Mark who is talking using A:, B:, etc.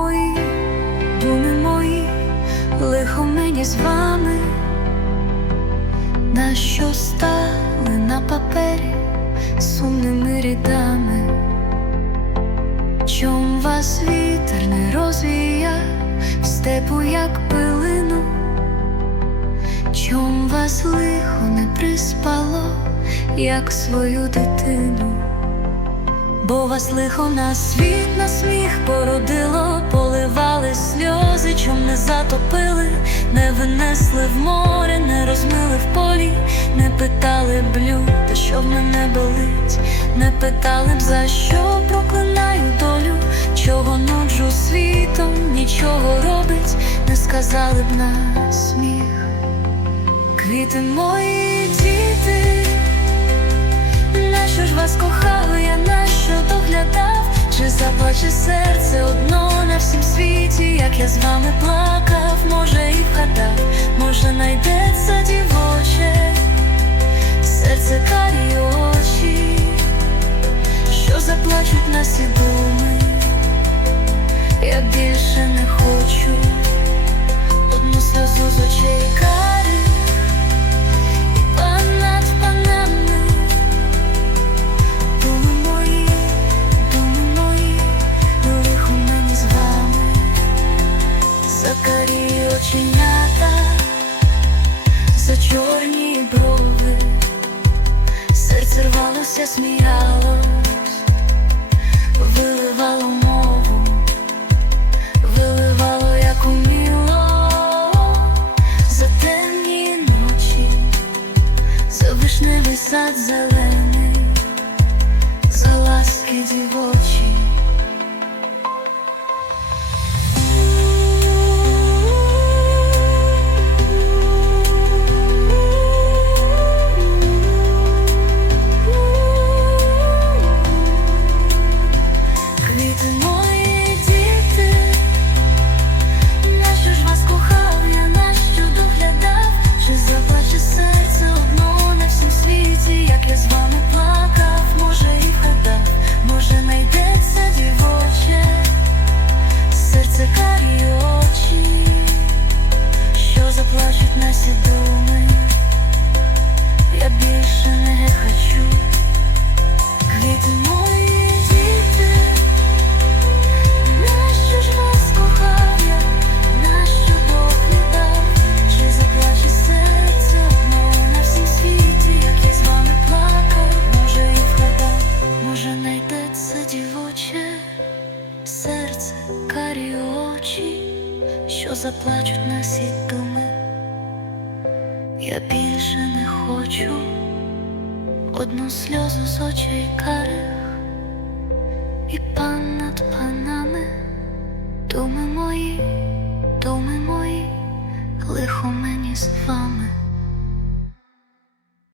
A: мої, думи мої, лихо мені з вами, на що стали на папері сумними рядами? чом вас вітер не розвія в степу, як пилину, чом вас лихо не приспало, як свою дитину. Бо вас лихо на світ, на сміх породило, поливали сльози, чом не затопили, не винесли в море, не розмили в полі, не питали б люта, що в мене болить, не питали б за що проклинаю долю, чого нуджу світом, нічого робить, не сказали б на сміх. Квіти мої діти. Нащо ж вас доглядав? Чи заплаче серце одно на всім світі, як я з вами плакав, може і вгадав, може найдеться дівоче, серце карі очі, що заплачуть на сі думи, я більше не хочу одну сльозу з очей сад зелений за ласки дівочі. Заплачуть думи, я більше не хочу. Квіти мої діти. Нащо ж вас кохав я, нащо доглядав, чи заплаче серце одно на всім світі, як я з вами плакав, може і вгадав, може найдеться дівоче серце, карі очі, що заплачуть на всі думи. Я більше не хочу одну сльозу з очей карих і пан над панами, думи мої, думи мої, лихо мені з вами.